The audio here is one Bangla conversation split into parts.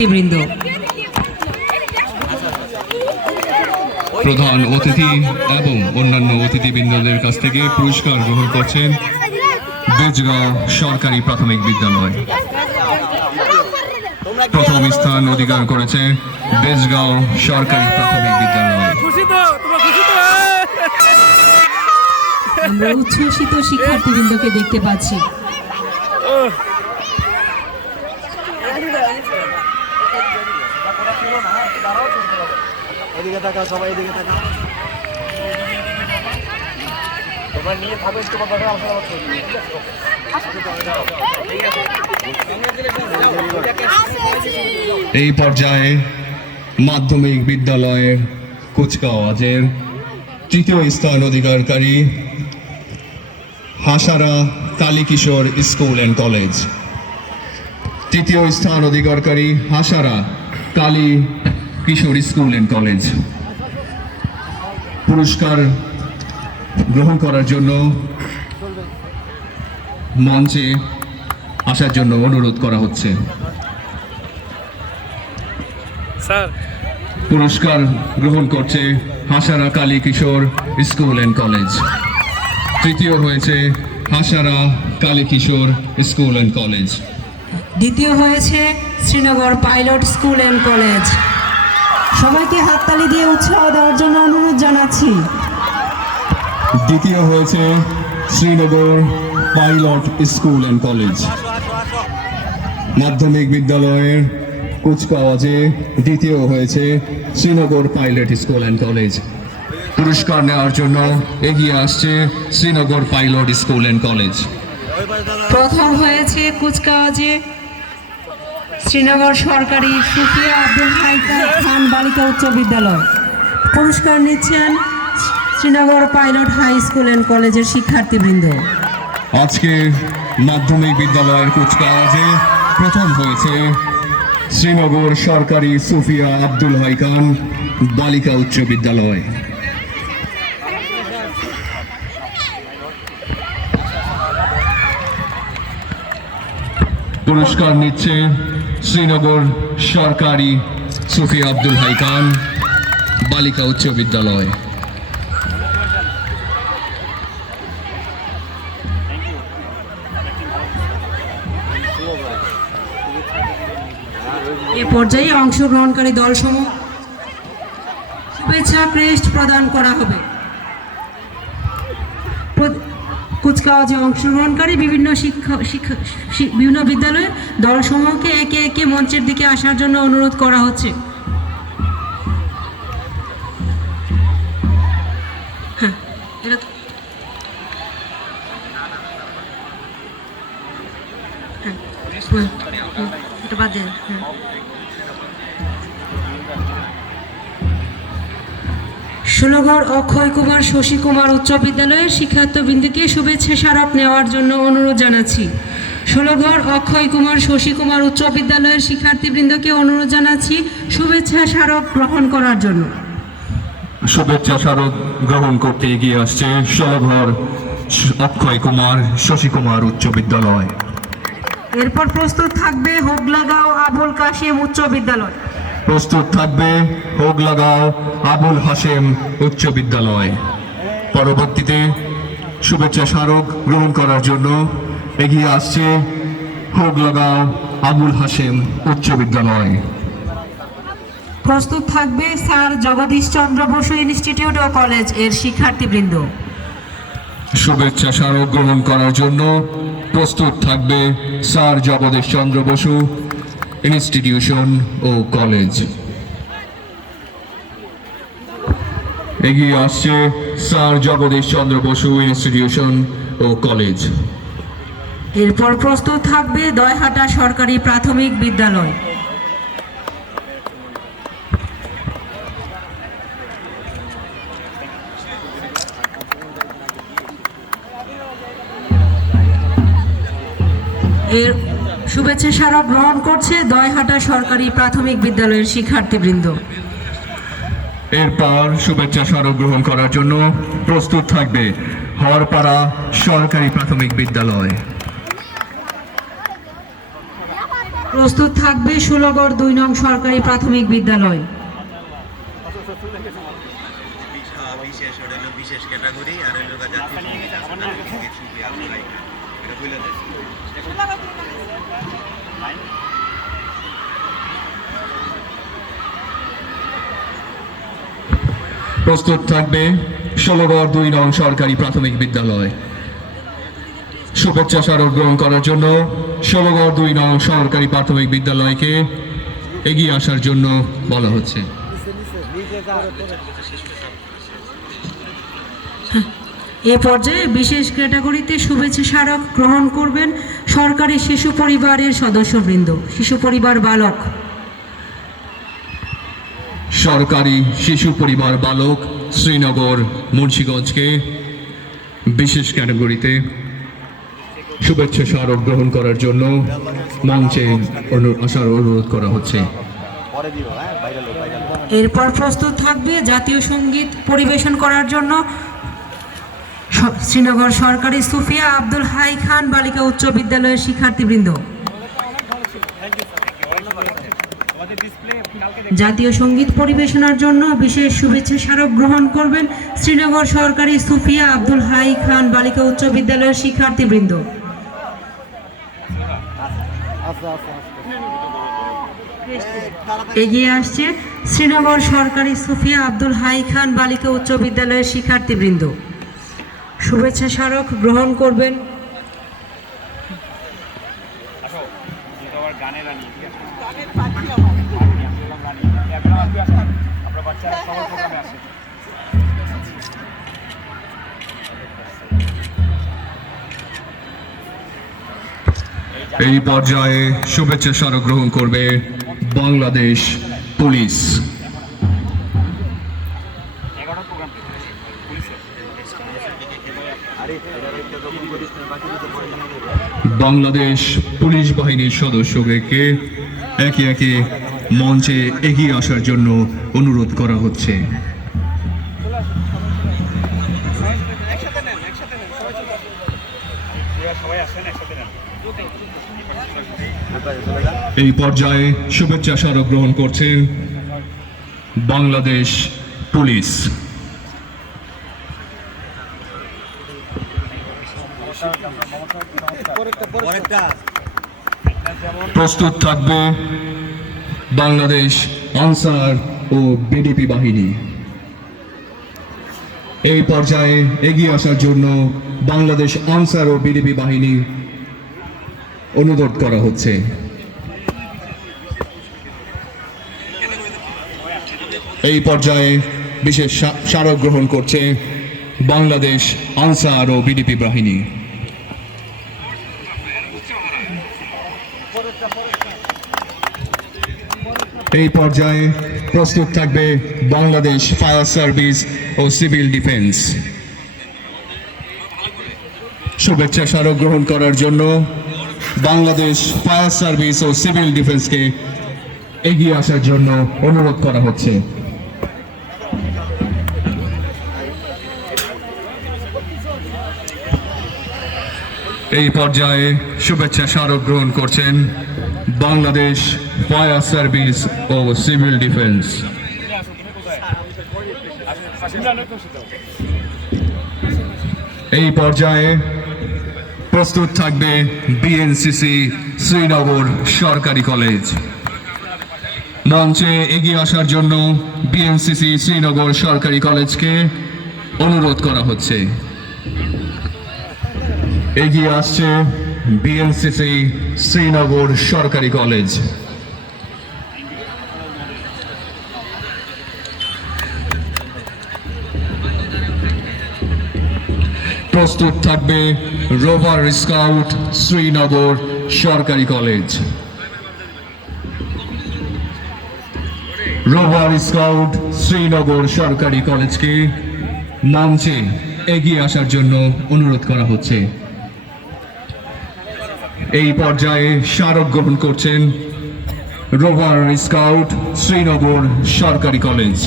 বৃন্দ প্রধান অতিথি এবং অন্যান্য অতিথিবৃন্দদের কাছ থেকে পুরস্কার গ্রহণ করছেন বেজগাঁও সরকারি প্রাথমিক বিদ্যালয়। প্রথম স্থান অধিকার করেছে বেজগাঁও সরকারি প্রাথমিক বিদ্যালয়। আমরা উচ্ছ্বসিত শিক্ষার্থীবৃন্দকে দেখতে পাচ্ছি। এদিকে তাকা, সবাই এদিকে তাকা। তোমরা নিয়ে থাকবে, তোমার কথা আলোচনা করতে। এই পর্যায়ে মাধ্যমিক বিদ্যালয়ের কুচকাওয়াজের তৃতীয় স্থান অধিকারকারী Hasara Kalikishore school and college. তৃতীয় স্থান অধিকারকারী হাসারা কালী কিশোর স্কুল অ্যান্ড কলেজ। পুরস্কার গ্রহণ করার জন্য মঞ্চে আসার জন্য অনুরোধ করা হচ্ছে। পুরস্কার গ্রহণ করছে হাসারা কালী কিশোর স্কুল অ্যান্ড কলেজ। তৃতীয় হয়েছে হাসারা কালী কিশোর স্কুল অ্যান্ড কলেজ। দ্বিতীয় হয়েছে Srinagar pilot school and college. সবাইকে হাততালি দিয়ে উৎসাহ দেওয়ার জন্য অনুরোধ জানাচ্ছি। দ্বিতীয় হয়েছে Srinagar pilot school and college. মাধ্যমিক বিদ্যালয়ের কুচকাওয়াজে দ্বিতীয় হয়েছে Srinagar pilot school and college. পুরস্কার নেওয়ার জন্য এগিয়ে আসছে Srinagar pilot school and college. প্রথম হয়েছে কুচকাওয়াজে শ্রীনগর সরকারি সুফিয়া আব্দুল হাই খান বালিকা উচ্চ বিদ্যালয়। পুরস্কার নিচ্ছেন Srinagar pilot high school and কলেজের শিক্ষার্থীবৃন্দ। আজকে মাধ্যমিক বিদ্যালয়ের কুচকাওয়াজে প্রথম হয়েছে শ্রীনগর সরকারি সুফিয়া আব্দুল হাই খান বালিকা উচ্চ বিদ্যালয়। পুরস্কার নিচ্ছে শ্রীনগর সরকারি সুফিয়া আব্দুল হাই খান বালিকা উচ্চ বিদ্যালয়। এ পর্যায়ে অংশগ্রহণকারী দলসমূহ শুভেচ্ছা ক্রেস্ট প্রদান করা হবে। কুচকাওয়াজে অংশগ্রহণকারী বিভিন্ন বিভিন্ন বিদ্যালয়ের দলসমূহকে একে একে মঞ্চের দিকে আসার জন্য অনুরোধ করা হচ্ছে। হ্যাঁ, এটা বাদ দেন। ষোলগড় অক্ষয় কুমার শশী কুমার উচ্চ বিদ্যালয়ের শিক্ষার্থীবৃন্দকে শুভেচ্ছা স্মারক নেওয়ার জন্য অনুরোধ জানাচ্ছি। ষোলগড় অক্ষয় কুমার শশী কুমার উচ্চ বিদ্যালয়ের শিক্ষার্থীবৃন্দকে অনুরোধ জানাচ্ছি শুভেচ্ছা স্মারক গ্রহণ করার জন্য। শুভেচ্ছা স্মারক গ্রহণ করতে এগিয়ে আসছে ষোলগড় অক্ষয় কুমার শশী কুমার উচ্চ বিদ্যালয়। এরপর প্রস্তুত থাকবে হোগলাগাঁও আবুল কাশেম উচ্চ বিদ্যালয়। প্রস্তুত থাকবে হোগলাগাঁও আবুল হাশেম উচ্চ বিদ্যালয়। পরবর্তীতে শুভেচ্ছা স্মারক গ্রহণ করার জন্য এগিয়ে আসছে হোগলাগাঁও আবুল হাশেম উচ্চ বিদ্যালয়। প্রস্তুত থাকবে স্যার জগদীশ চন্দ্র বসু ইনস্টিটিউট ও কলেজ এর শিক্ষার্থীবৃন্দ। শুভেচ্ছা স্মারক গ্রহণ করার জন্য প্রস্তুত থাকবে স্যার জগদীশ চন্দ্র বসু ইনস্টিটিউশন ও কলেজ। এগিয়ে আসছে স্যার জগদীশ চন্দ্র বসু ইনস্টিটিউশন ও কলেজ। এরপর প্রস্তুত থাকবে দয়হাটা সরকারি প্রাথমিক বিদ্যালয়। এর শুভেচ্ছা স্মারক গ্রহণ করছে দয়হাটা সরকারি প্রাথমিক বিদ্যালয়ের শিক্ষার্থীবৃন্দ। এরপর শুভেচ্ছা স্মারক গ্রহণ করার জন্য প্রস্তুত থাকবে হরপাড়া সরকারি প্রাথমিক বিদ্যালয়। প্রস্তুত থাকবে ষোলগড় 2 নং সরকারি প্রাথমিক বিদ্যালয়। বিশেষ ওটা হলো বিশেষ ক্যাটাগরি আর হলো জাতীয় সঙ্গীত আছে না সঙ্গীত শিল্পী আমরা এটা বলে দেয় প্রস্তুত থাকবে ষোলগড় 2 নং সরকারি প্রাথমিক বিদ্যালয়। শুভেচ্ছা স্মারক গ্রহণ করার জন্য ষোলগড় 2 নং সরকারি প্রাথমিক বিদ্যালয়কে এগিয়ে আসার জন্য বলা হচ্ছে। এ পর্যায়ে বিশেষ ক্যাটাগরিতে শুভেচ্ছা স্মারক গ্রহণ করবেন সরকারি শিশু পরিবারের সদস্যবৃন্দ। শিশু পরিবার বালক, সরকারি শিশু পরিবার বালক শ্রীনগর মুন্সিগঞ্জকে বিশেষ ক্যাটাগরিতে শুভেচ্ছা স্মারক গ্রহণ করার জন্য মঞ্চে আসার অনুরোধ করা হচ্ছে। পরে দিও, হ্যাঁ ভাইরাল এরপর প্রস্তুত থাকবে জাতীয় সঙ্গীত পরিবেশন করার জন্য শ্রীনগর সরকারি সুফিয়া আব্দুল হাই খান বালিকা উচ্চ বিদ্যালয়ের শিক্ষার্থীবৃন্দ। জাতীয় সঙ্গীত পরিবেশনার জন্য বিশেষ শুভেচ্ছা স্মারক গ্রহণ করবেন শ্রীনগর সরকারি সুফিয়া আব্দুল হাই খান বালিকা উচ্চ বিদ্যালয়ের শিক্ষার্থীবৃন্দ। এগিয়ে আসছে শ্রীনগর সরকারি সুফিয়া আব্দুল হাই খান বালিকা উচ্চ বিদ্যালয়ের শিক্ষার্থীবৃন্দ। শুভেচ্ছা স্মারক গ্রহণ করবেন এই পর্যায়ে শুভেচ্ছা স্মারক গ্রহণ করবে বাংলাদেশ পুলিশ। বাংলাদেশ পুলিশ বাহিনীর সদস্যদেরকে একে একে মঞ্চে এগিয়ে আসার জন্য অনুরোধ করা হচ্ছে। এই পর্যায়ে শুভেচ্ছা স্মারক গ্রহণ করছেন বাংলাদেশ পুলিশ। প্রস্তুত থাকবে বাংলাদেশ আনসার ও বিডিপি বাহিনী। এই পর্যায়ে এগিয়ে আসার জন্য বাংলাদেশ আনসার ও বিডিপি বাহিনী অনুরোধ করা হচ্ছে। এই পর্যায়ে বিশেষ স্মারক গ্রহণ করছে বাংলাদেশ আনসার ও বিডিপি বাহিনী। এই পর্যায়ে প্রস্তুত থাকবে বাংলাদেশ ফায়ার সার্ভিস ও সিভিল ডিফেন্স। শুভেচ্ছা স্মারক গ্রহণ করার জন্য বাংলাদেশ ফায়ার সার্ভিস ও সিভিল ডিফেন্সকে এগিয়ে আসার জন্য অনুরোধ করা হচ্ছে। এই পর্যায়ে শুভেচ্ছা স্মারক গ্রহণ করছেন বাংলাদেশ ফায়ার সার্ভিস ও সিভিল ডিফেন্স। এই পর্যায়ে প্রস্তুত থাকবে বিএনসিসি শ্রীনগর সরকারি কলেজ। মঞ্চে এগিয়ে আসার জন্য বিএনসিসি শ্রীনগর সরকারি কলেজকে অনুরোধ করা হচ্ছে। এগিয়ে আসছে বিএনসিসি শ্রীনগর সরকারি কলেজ। প্রস্তুত থাকবে রোভার স্কাউট শ্রীনগর সরকারি কলেজ। রোভার স্কাউট শ্রীনগর সরকারি কলেজকে মঞ্চে এগিয়ে আসার জন্য অনুরোধ করা হচ্ছে। এই পর্যায়ে স্মারক গ্রহণ করছেন রোভার স্কাউট শ্রীনগর সরকারি কলেজ।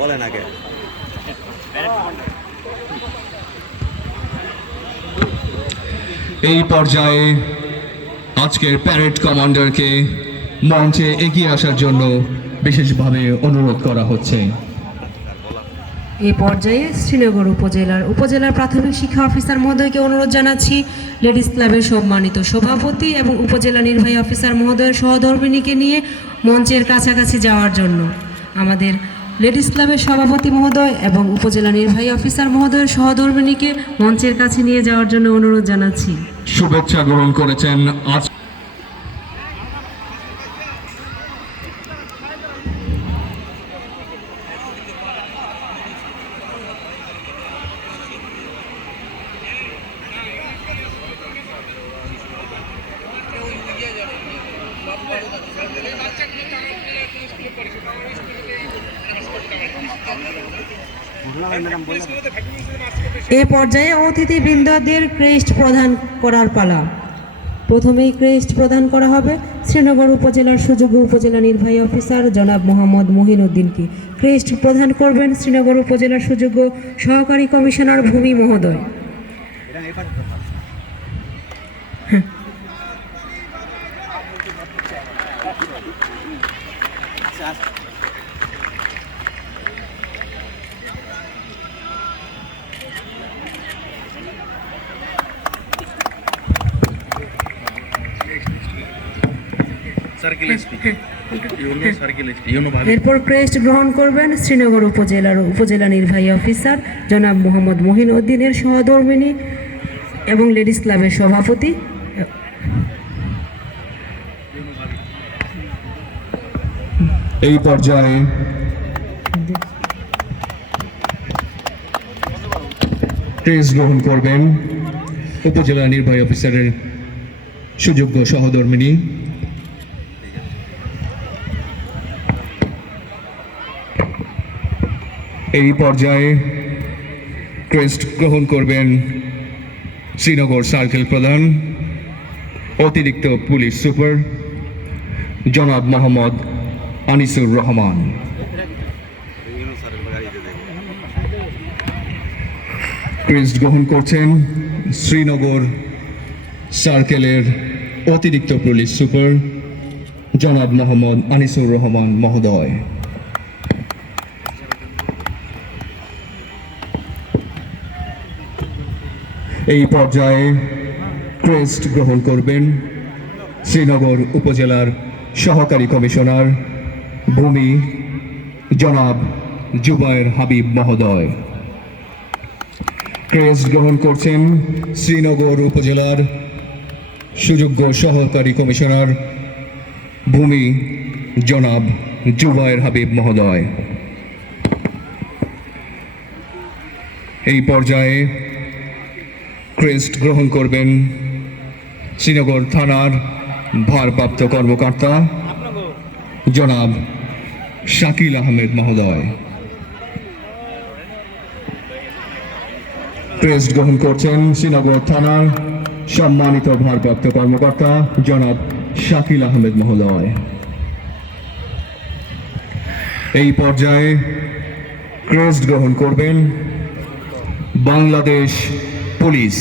বলে না এই পর্যায়ে আজকের প্যারেড কমান্ডারকে মঞ্চে এগিয়ে আসার জন্য বিশেষভাবে অনুরোধ করা হচ্ছে। এই পর্যায়ে শ্রীনগর উপজেলার প্রাথমিক শিক্ষা অফিসার মহোদয়কে অনুরোধ জানাচ্ছি লেডিস ক্লাবের সম্মানিত সভাপতি এবং উপজেলা নির্বাহী অফিসার মহোদয়ের সহধর্মিণীকে নিয়ে মঞ্চের কাছাকাছি যাওয়ার জন্য। আমাদের লেডিস ক্লাবের সভাপতি মহোদয় এবং উপজেলা নির্বাহী অফিসার মহোদয়ের সহধর্মিণীকে মঞ্চের কাছে নিয়ে যাওয়ার জন্য অনুরোধ জানাচ্ছি। শুভেচ্ছা গ্রহণ করেছেন আজ এ পর্যায়ে অতিথিবৃন্দদের ক্রেস্ট প্রদান করার পালা। প্রথমেই ক্রেস্ট প্রদান করা হবে শ্রীনগর উপজেলার সুযোগ্য উপজেলা নির্বাহী অফিসার জনাব মোহাম্মদ মহিনউদ্দিনকে। ক্রেস্ট প্রদান করবেন শ্রীনগর উপজেলার সুযোগ্য সহকারী কমিশনার ভূমি মহোদয়। এরপর ক্রেস্ট গ্রহণ করবেন শ্রীনগর উপজেলা নির্বাহী অফিসার জনাব মোহাম্মদ মহিনউদ্দিনের সহধর্মিণী এবং লেডিস ক্লাবের সভাপতি। এই পর্যায়ে ক্রেস্ট গ্রহণ করবেন উপজেলা নির্বাহী অফিসারের সুযোগ্য সহধর্মিণী। এই পর্যায়ে ক্রেস্ট গ্রহণ করবেন শ্রীনগর সার্কেল প্রধান অতিরিক্ত পুলিশ সুপার জনাব মোহাম্মদ আনিসুর রহমান। ক্রেস্ট গ্রহণ করছেন শ্রীনগর সার্কেলের অতিরিক্ত পুলিশ সুপার জনাব মোহাম্মদ আনিসুর রহমান মহোদয়। এই পর্যায়ে ক্রেস্ট গ্রহণ করবেন শ্রীনগর উপজেলার সহকারী কমিশনার ভূমি জনাব জুবায়ের হাবিব মহোদয়। ক্রেস্ট গ্রহণ করছেন শ্রীনগর উপজেলার সুযোগ্য সহকারী কমিশনার ভূমি জনাব জুবায়ের হাবিব মহোদয়। এই পর্যায়ে ক্রেস্ট গ্রহণ করবেন শ্রীনগর থানার ভারপ্রাপ্ত কর্মকর্তা জনাব শাকিল আহমেদ মহোদয়। ক্রেস্ট গ্রহণ করছেন শ্রীনগর থানার সম্মানিত ভারপ্রাপ্ত কর্মকর্তা জনাব শাকিল আহমেদ মহোদয়। এই পর্যায়ে ক্রেস্ট গ্রহণ করবেন বাংলাদেশ পুলিশ।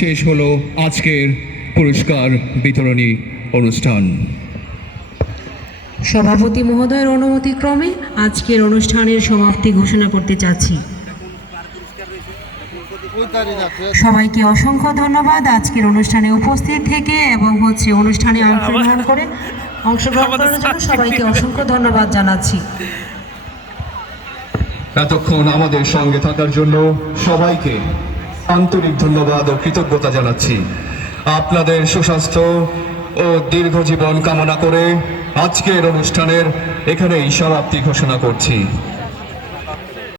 শেষ হলো আজকের পুরস্কার বিতরণী অনুষ্ঠান। সভাপতি মহোদয়ের অনুমতিক্রমে আজকের অনুষ্ঠানের সমাপ্তি ঘোষণা করতে চাচ্ছি। সবাইকে অসংখ্য ধন্যবাদ আজকের অনুষ্ঠানে উপস্থিত থেকে এবং অনুষ্ঠানে অংশগ্রহণ করার জন্য সবাইকে অসংখ্য ধন্যবাদ জানাচ্ছি। এতক্ষণ আমাদের সঙ্গে থাকার জন্য সবাইকে আন্তরিক ধন্যবাদ ও কৃতজ্ঞতা জানাচ্ছি। আপনাদের সুস্বাস্থ্য ও দীর্ঘ জীবন কামনা করে আজকের অনুষ্ঠানের এখানেই সমাপ্তি ঘোষণা করছি।